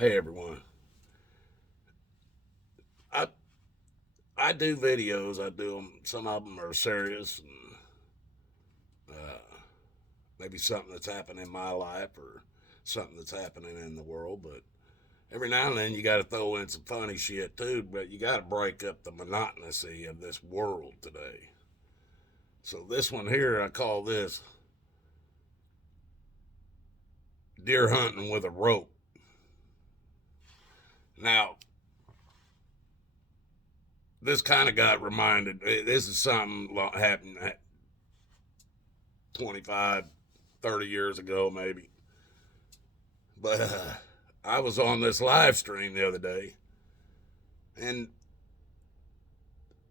Hey everyone. I I do videos. I do them. Some of them are serious and maybe something that's happening in my life or something that's happening in the world. But every now and then you got to throw in some funny shit too. But you got to break up the monotony of this world today. So this one here, I call this deer hunting with a rope. Now this kind of got reminded. This is something happened 25, 30 years ago, maybe. But I was on this live stream the other day, and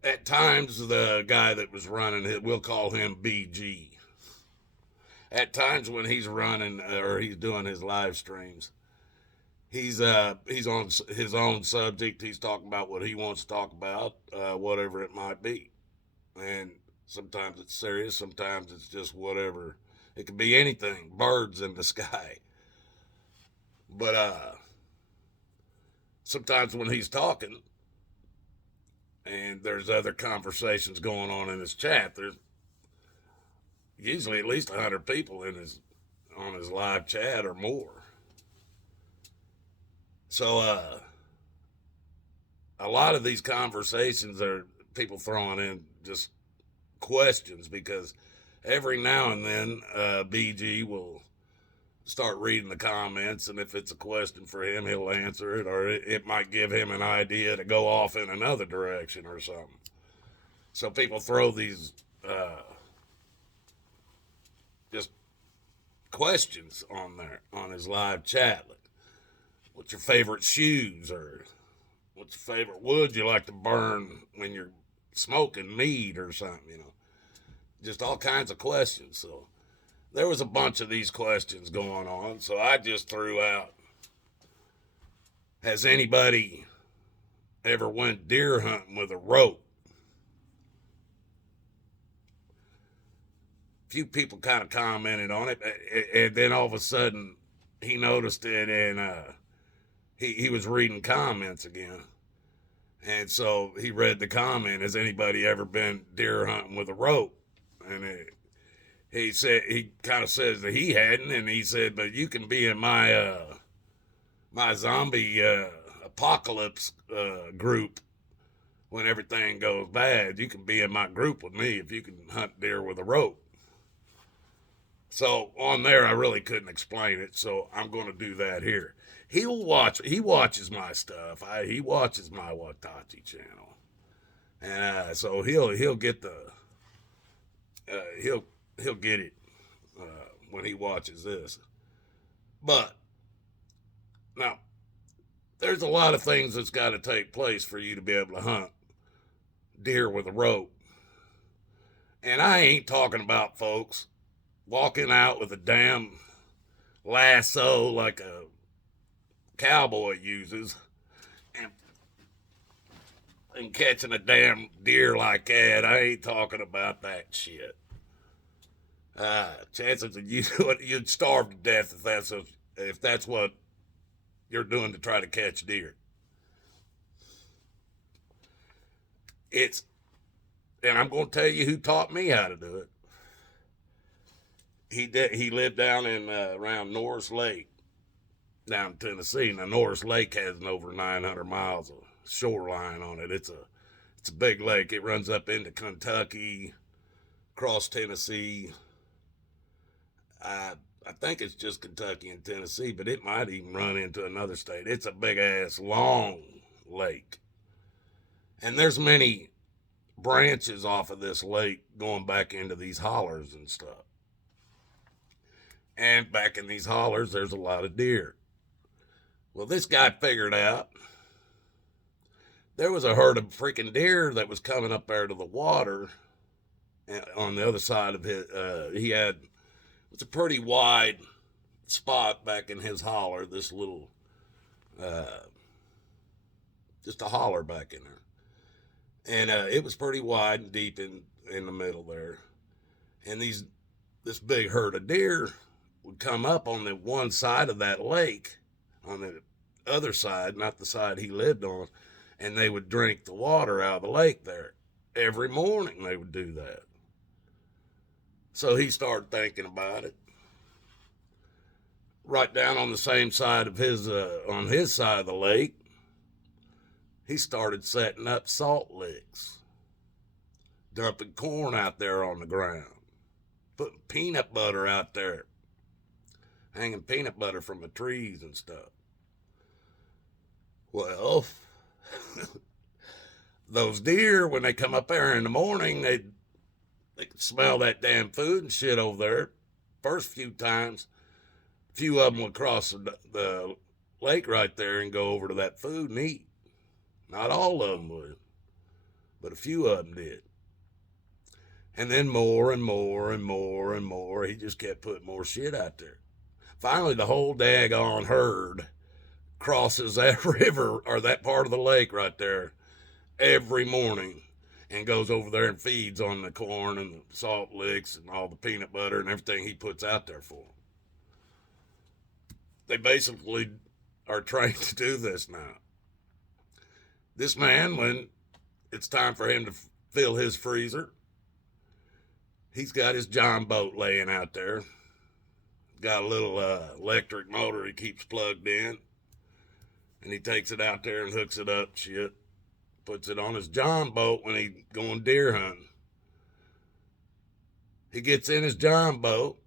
at times the guy that was running it, we'll call him BG. At times when he's running or he's doing his live streams, he's on his own subject. He's talking about what he wants to talk about, whatever it might be, and sometimes it's serious, sometimes it's just whatever. It could be anything, birds in the sky. But sometimes when he's talking, and there's other conversations going on in his chat. There's usually at least 100 people in his on his live chat or more. So a lot of these conversations are people throwing in just questions because every now and then BG will start reading the comments, and if it's a question for him, he'll answer it, or it might give him an idea to go off in another direction or something. So people throw these just questions on there on his live chat. Like, what's your favorite shoes, or what's your favorite wood you like to burn when you're smoking meat or something? Just all kinds of questions. So there was a bunch of these questions going on. So I just threw out, has anybody ever went deer hunting with a rope? A few people kind of commented on it, and then all of a sudden he noticed it, and he was reading comments again, and so he read the comment: "Has anybody ever been deer hunting with a rope?" And he said he kind of says that he hadn't, and he said, "But you can be in my zombie apocalypse group when everything goes bad. You can be in my group with me if you can hunt deer with a rope." So on there, I really couldn't explain it, so I'm going to do that here. He'll watch. He watches my stuff. He watches my Watachi channel, and so he'll get the he'll get it when he watches this. But now there's a lot of things that's got to take place for you to be able to hunt deer with a rope, and I ain't talking about folks walking out with a damn lasso like a cowboy uses and, and catching a damn deer like that. I ain't talking about that shit. Chances of you'd starve to death if that's what you're doing to try to catch deer. It's and I'm going to tell you who taught me how to do it. He lived down in around Norris Lake, down in Tennessee. Now Norris Lake has over 900 miles of shoreline on it. It's a big lake. It runs up into Kentucky, across Tennessee. I think it's just Kentucky and Tennessee, but it might even run into another state. It's a big ass long lake, and there's many branches off of this lake going back into these hollers and stuff. And back in these hollers, there's a lot of deer. Well, this guy figured out there was a herd of freaking deer that was coming up there to the water. And on the other side of his, he had it's a pretty wide spot back in his holler. This little, just a holler back in there, and it was pretty wide and deep in the middle there. And this big herd of deer would come up on the one side of that lake, on the other side, not the side he lived on, and they would drink the water out of the lake there. Every morning they would do that. So he started thinking about it. Right down on the same side of on his side of the lake, he started setting up salt licks, dumping corn out there on the ground, putting peanut butter out there, hanging peanut butter from the trees and stuff. Well, those deer, when they come up there in the morning, they could smell that damn food and shit over there. First few times, a few of them would cross the lake right there and go over to that food and eat. Not all of them would, but a few of them did. And then more and more and more and more, he just kept putting more shit out there. Finally, the whole daggone herd crosses that river or that part of the lake right there every morning and goes over there and feeds on the corn and the salt licks and all the peanut butter and everything he puts out there for them. They basically are trained to do this now. This man, when it's time for him to fill his freezer, he's got his John boat laying out there. Got a little electric motor he keeps plugged in. And he takes it out there and hooks it up, shit. Puts it on his John boat when he's going deer hunting. He gets in his John boat.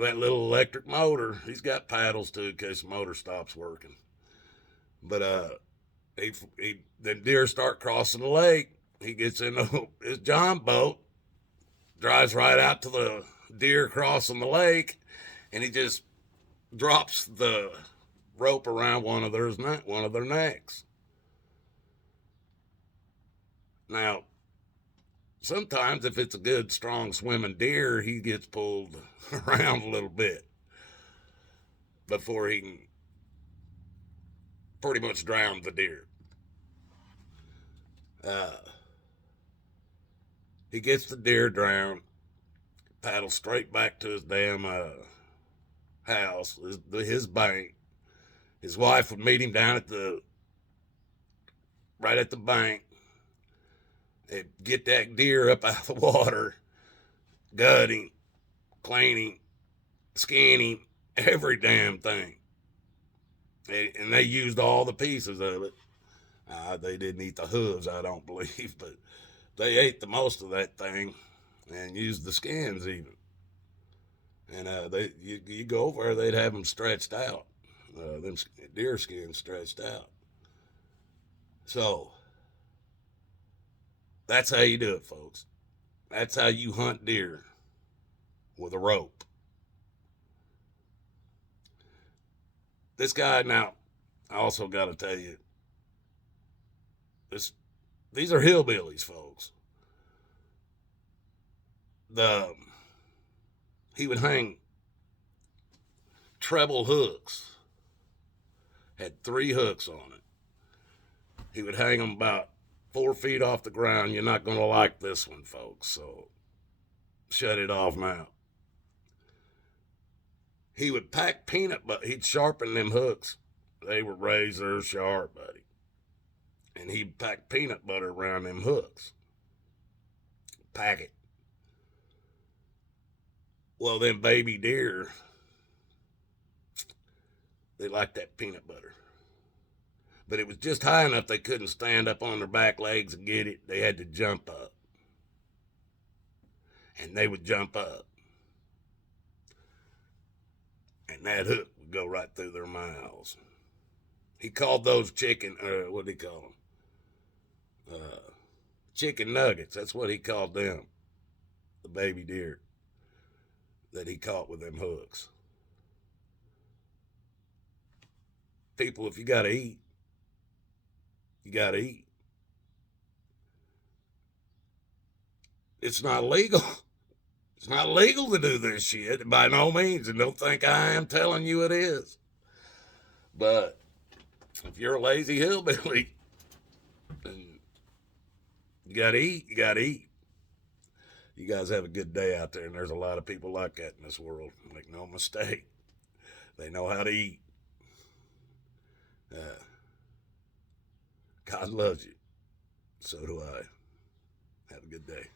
That little electric motor, he's got paddles too in case the motor stops working. But then deer start crossing the lake. He gets in his John boat, drives right out to the deer crossing the lake, and he just drops the rope around one of their necks. Now, sometimes if it's a good, strong swimming deer, he gets pulled around a little bit before he can pretty much drown the deer. He gets the deer drowned, paddles straight back to his damn house, his bank. His wife would meet him down right at the bank. They'd get that deer up out of the water, gut him, clean him, skin him, every damn thing. And they used all the pieces of it. They didn't eat the hooves, I don't believe, but they ate the most of that thing and used the skins even. And you go over there, they'd have them stretched out. Them deer skins stretched out. So, that's how you do it, folks. That's how you hunt deer, with a rope. This guy, now, I also got to tell you, these are hillbillies, folks. He would hang treble hooks. Had 3 hooks on it. He would hang them about 4 feet off the ground. You're not going to like this one, folks, so shut it off now. He would pack peanut butter. He'd sharpen them hooks. They were razor sharp, buddy. And he'd pack peanut butter around them hooks. Pack it. Well, them baby deer, they liked that peanut butter. But it was just high enough they couldn't stand up on their back legs and get it. They had to jump up. And they would jump up. And that hook would go right through their mouths. He called those what did he call them? Chicken nuggets. That's what he called them. The baby deer that he caught with them hooks. People, if you got to eat, you got to eat. It's not legal. It's not legal to do this shit by no means, and don't think I am telling you it is. But if you're a lazy hillbilly, and you got to eat, you got to eat. You guys have a good day out there, and there's a lot of people like that in this world. Make no mistake. They know how to eat. God loves you. So do I. Have a good day.